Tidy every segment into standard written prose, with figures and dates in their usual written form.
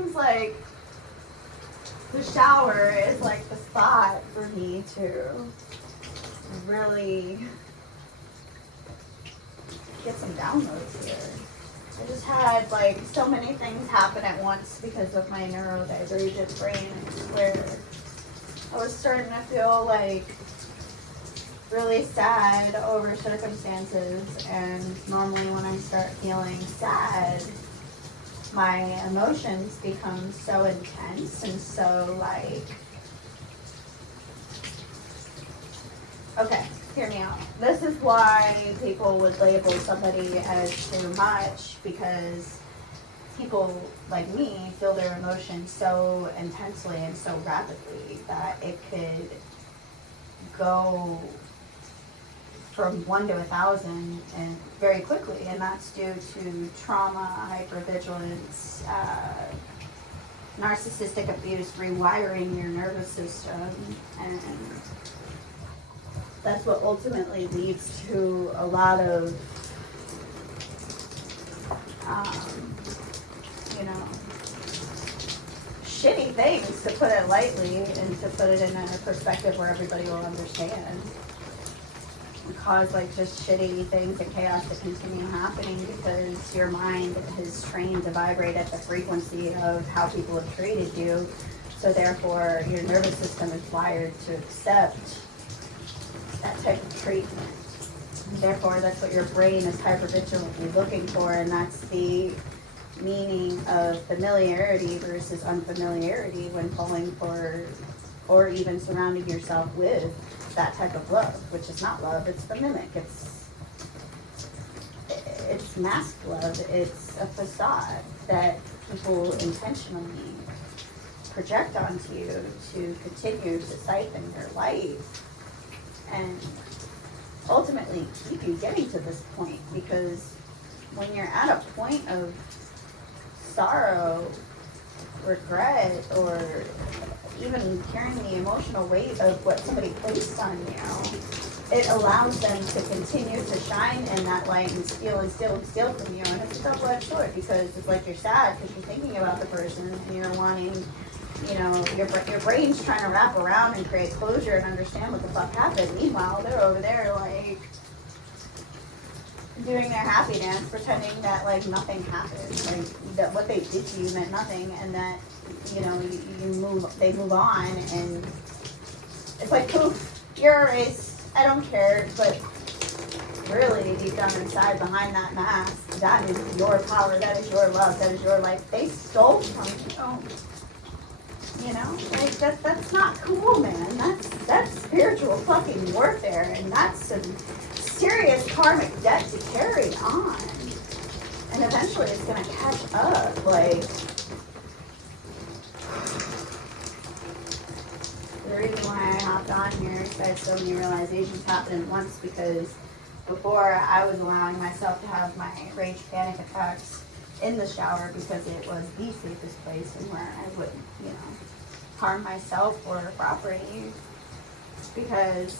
seems like the shower is like the spot for me to really get some downloads here. I just had like so many things happen at once because of my neurodivergent brain, where I was starting to feel like really sad over circumstances, and normally when I start feeling sad, my emotions become so intense and so like, okay, hear me out. This is why people would label somebody as too much, because people like me feel their emotions so intensely and so rapidly that it could go from 1 to 1,000 and very quickly, and that's due to trauma, hypervigilance, narcissistic abuse, rewiring your nervous system, and that's what ultimately leads to a lot of, shitty things, to put it lightly, and to put it in a perspective where everybody will understand. Cause like just shitty things and chaos to continue happening because your mind is trained to vibrate at the frequency of how people have treated you. So therefore your nervous system is wired to accept that type of treatment. And therefore that's what your brain is hypervigilantly looking for, and that's the meaning of familiarity versus unfamiliarity when pulling for, or even surrounding yourself with that type of love, which is not love, it's the mimic, it's masked love, it's a facade that people intentionally project onto you to continue to siphon your life and ultimately keep you getting to this point. Because when you're at a point of sorrow, regret, or even carrying the emotional weight of what somebody placed on you, it allows them to continue to shine in that light and steal and steal and steal from you. And it's a double-edged sword, because it's like you're sad because you're thinking about the person and you're wanting, your brain's trying to wrap around and create closure and understand what the fuck happened. Meanwhile, they're over there like doing their happy dance, pretending that like nothing happened, like that what they did to you meant nothing, and that they move on, and it's like, poof, you're erased, I don't care. But really deep down inside, behind that mask, that is your power, that is your love, that is your life. They stole from you, like that's not cool, man. That's spiritual fucking warfare, and that's some serious karmic debt to carry on, and eventually it's gonna catch up. Like, the reason why I hopped on here is I had so many realizations happen at once, because before I was allowing myself to have my rage panic attacks in the shower because it was the safest place and where I wouldn't, harm myself or property. Because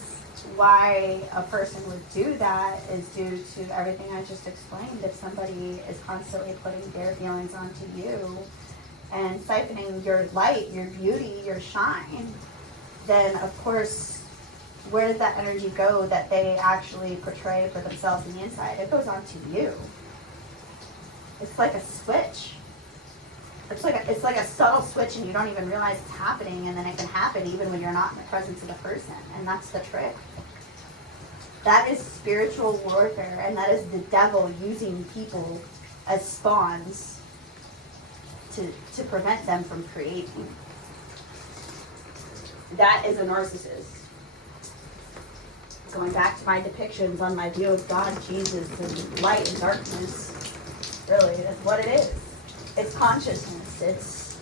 why a person would do that is due to everything I just explained. If somebody is constantly putting their feelings onto you and siphoning your light, your beauty, your shine, then of course, where does that energy go that they actually portray for themselves on the inside? It goes onto you. It's like a switch. It's like a subtle switch, and you don't even realize it's happening, and then it can happen even when you're not in the presence of the person, and that's the trick. That is spiritual warfare, and that is the devil using people as spawns to prevent them from creating. That is a narcissist. Going back to my depictions on my view of God, Jesus, and light and darkness, really, that's what it is. It's consciousness. It's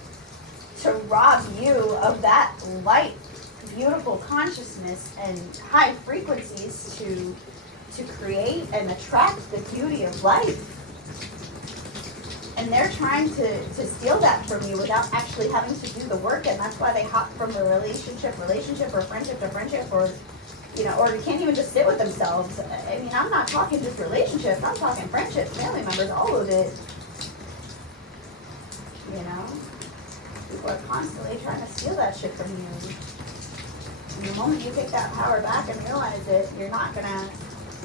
to rob you of that light, beautiful consciousness and high frequencies to create and attract the beauty of life. And they're trying to steal that from you without actually having to do the work, and that's why they hop from a relationship, or friendship to friendship, or they can't even just sit with themselves. I mean, I'm not talking just relationships, I'm talking friendships, family members, all of it. People are constantly trying to steal that shit from you. And the moment you take that power back and realize it, you're not gonna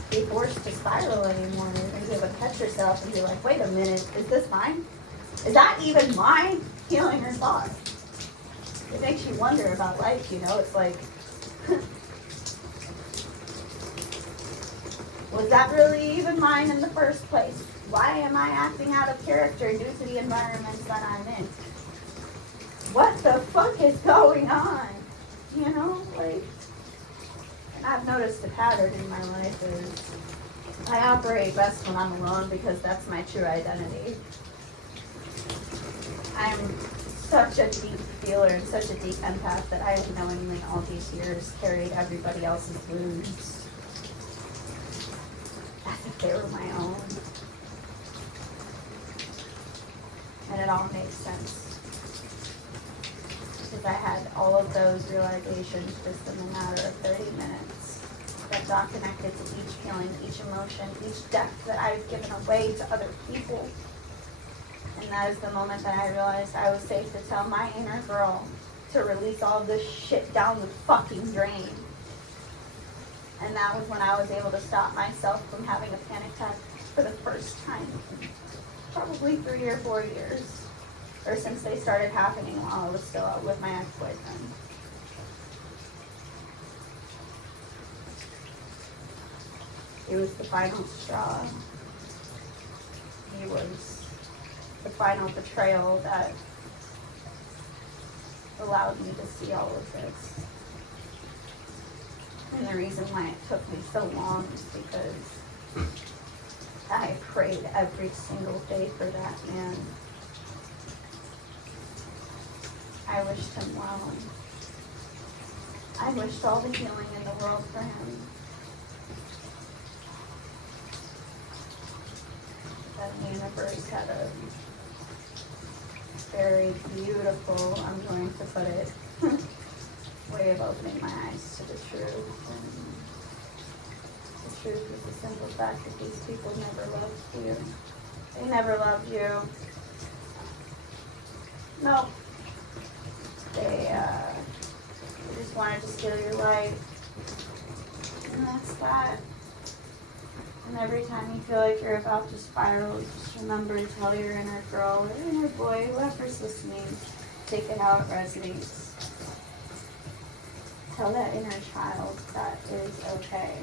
be forced to spiral anymore. You're gonna be able to catch yourself and be like, wait a minute, is this mine? Is that even my feeling or thought? It makes you wonder about life, you know? It's like, was that really even mine in the first place? Why am I acting out of character due to the environments that I'm in? What the fuck is going on? You know, like, and I've noticed a pattern in my life is I operate best when I'm alone because that's my true identity. I'm such a deep feeler and such a deep empath that I have knowingly all these years carried everybody else's wounds as if they were my own. And it all makes sense. Because I had all of those realizations just in a matter of 30 minutes that got connected to each feeling, each emotion, each depth that I've given away to other people. And that is the moment that I realized I was safe to tell my inner girl to release all of this shit down the fucking drain. And that was when I was able to stop myself from having a panic attack for the first time in probably 3 or 4 years. Or since they started happening while I was still out with my ex-boyfriend. It was the final straw. He was the final betrayal that allowed me to see all of this. And the reason why it took me so long is because I prayed every single day for that man. I wished him well. I wished all the healing in the world for him. That the universe had a very beautiful, I'm going to put it, way of opening my eyes to the truth. And the truth is the simple fact that these people never loved you. They never loved you. No. They just wanted to steal your life. And that's that. And every time you feel like you're about to spiral, just remember to tell your inner girl or inner boy, whoever's listening, take it how it resonates. Tell that inner child that is okay.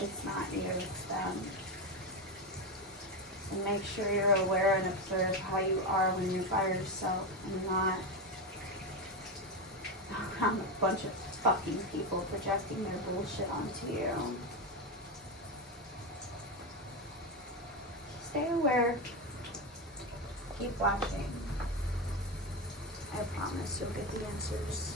It's not you, it's them. And make sure you're aware and observe how you are when you're by yourself and not around a bunch of fucking people projecting their bullshit onto you. Stay aware. Keep watching. I promise you'll get the answers.